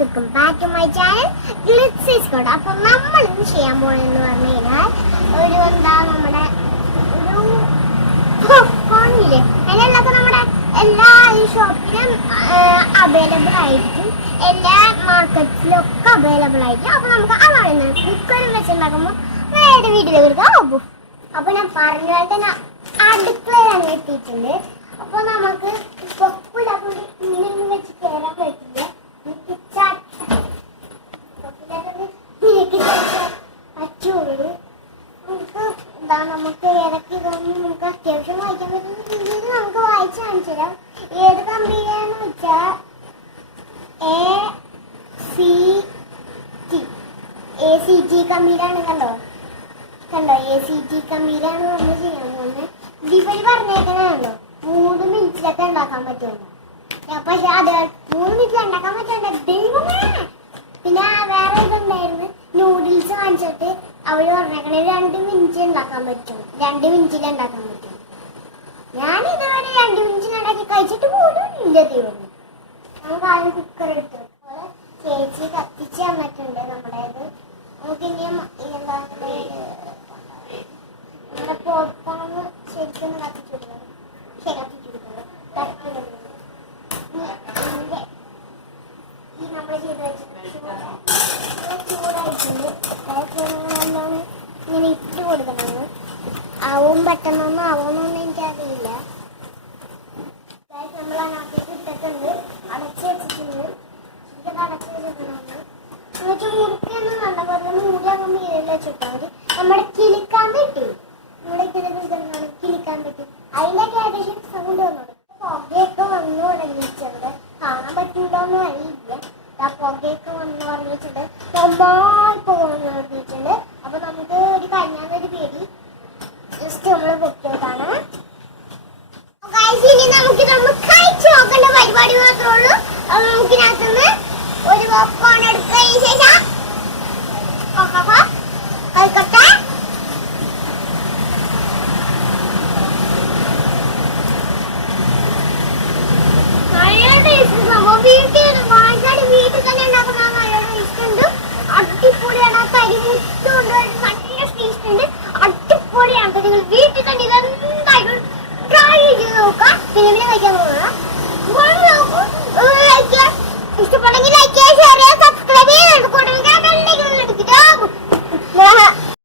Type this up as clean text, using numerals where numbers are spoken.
Welcome back to my channel Glitz Code. അപ്പോൾ നമ്മൾ ഇന്ന് ചെയ്യാൻ പോകുന്നതെന്ന് പറഞ്ഞു കഴിഞ്ഞാൽ നമ്മുടെ ഒരു പോപ്കോൺ ഇല്ലേ, അതിനുള്ളതൊക്കെ നമ്മുടെ എല്ലാ ഈ ഷോപ്പിലും അവൈലബിൾ ആയിരിക്കും, എല്ലാ മാർക്കറ്റിലും ഒക്കെ അവൈലബിൾ ആയിരിക്കും. അപ്പോൾ നമുക്ക് അതാണ് കുക്കറിൽ വെച്ചുണ്ടാക്കുമ്പോൾ നേരെ വീട്ടിലേക്ക് എടുക്കാം. അപ്പോൾ ഞാൻ പറഞ്ഞ പോലെ തന്നെ അടുക്കളയാണ് എത്തിയിട്ടുണ്ട്. അപ്പോൾ നമുക്ക് പൊപ്പിലൊക്കെ ഇങ്ങനെ വെച്ച് കയറാൻ പറ്റില്ല. പറ്റുള്ളൂ. നമുക്ക് ഇടയ്ക്ക് ഇതൊന്നും നമുക്ക് അത്യാവശ്യം വായിക്കാൻ പറ്റുന്ന രീതിയിൽ നമുക്ക് വായിച്ച് കാണിച്ചു തരാം. ഏത് കമ്പനിയാന്ന് വെച്ചാൽ ACT കമ്പനിയാണ്. കണ്ടോ ACT കമ്പനിയാണ് നമ്മൾ ചെയ്യാൻ പോകുന്നത്. ഇതിപ്പോ പറഞ്ഞേക്കണോ 3 മിനിറ്റിലൊക്കെ ഉണ്ടാക്കാൻ പറ്റുമല്ലോ. പക്ഷെ അത് 3 മിനിറ്റിൽ ഉണ്ടാക്കാൻ പറ്റണ്ട ദൈവമേ. പിന്നെ വേറെ ഇതുണ്ടായിരുന്നു, നൂഡിൽസ് വാങ്ങിച്ചിട്ട് അവര് പറഞ്ഞേക്കണേ 2 മിനിറ്റ് ഉണ്ടാക്കാൻ പറ്റും, 2 മിനിറ്റിൽ ഉണ്ടാക്കാൻ പറ്റും. ഞാൻ ഇതുവരെ 2 മിനിറ്റിൽ ഉണ്ടാക്കി കഴിച്ചിട്ട് പോലും ഇല്ല ദൈവം. നമുക്ക് ആദ്യം കുക്കർ എടുത്തു ചേച്ചി കത്തിച്ച് തന്നിട്ടുണ്ട് നമ്മുടേത്. നമുക്ക് ഇനിയും എന്താ നമ്മുടെ പോപ്കോൺ ശരിക്കും കത്തിച്ചു കൊടുക്കണം. കത്തിച്ചു കൊടുക്കണം. ഈ നമ്മൾ ചെയ്ത് വെച്ചിട്ടുണ്ട് ചൂടായിട്ടുണ്ട്. നല്ലോണം ഇങ്ങനെ ഇട്ട് കൊടുക്കണം. ആവും പെട്ടെന്നൊന്നും ആവുമെന്നൊന്നും എനിക്കറിയില്ല. നമ്മൾ അതിനകത്തേക്ക് ഇട്ടിട്ടുണ്ട്, അടച്ചു വെച്ചിട്ടുണ്ട്. ശരിക്കും അടച്ചു വെച്ചിട്ടുണ്ട്. മുറുക്കൊന്നും വേണ്ട, പോലെ മൂടി അങ്ങ് മീനിൽ വെച്ചിട്ടാൽ മതി. നമ്മുടെ കിളിക്കാൻ പറ്റും, നമ്മുടെ കിളിക്കാൻ പറ്റും. അതിലൊക്കെ ഏകദേശം സൗണ്ട് വന്നു, പുകയൊക്കെ വന്നു തുടങ്ങിയിട്ടുണ്ട്. കാണാൻ പറ്റൂലോന്നും അറിയില്ല. പുകയൊക്കെ വന്നു തുടങ്ങിയിട്ടുണ്ട്, നന്നായി വന്നു തുടങ്ങിയിട്ടുണ്ട്. അപ്പൊ നമുക്ക് ഒരു കഴിഞ്ഞൊരു പേര് ജസ്റ്റ് നമ്മൾ വെക്കേതാണ്. ഇനി നമുക്ക് നമ്മൾ കഴിച്ചു നോക്കേണ്ട പരിപാടി മാത്രമേ ഉള്ളൂ. അപ്പൊ നമുക്കിനകത്തുനിന്ന് ഒരു പോപ്കോൺ എടുത്തതിന് ശേഷം കഴിക്കട്ടെ. വീട്ടിൽ തന്നെ ഉണ്ടാക്കുന്ന നല്ല ടേസ്റ്റ് ഉണ്ട്, അടിപൊളിയാണ്. കരിമുട്ടുണ്ട്, നല്ല ടേസ്റ്റ് ഉണ്ട്, അടിപൊളിയാണ്. നിങ്ങൾ വീട്ടിൽ തന്നെ ഇതെന്തായാലും ട്രൈ ചെയ്ത് നോക്കാം. പിന്നെ കഴിക്കാൻ പോകുക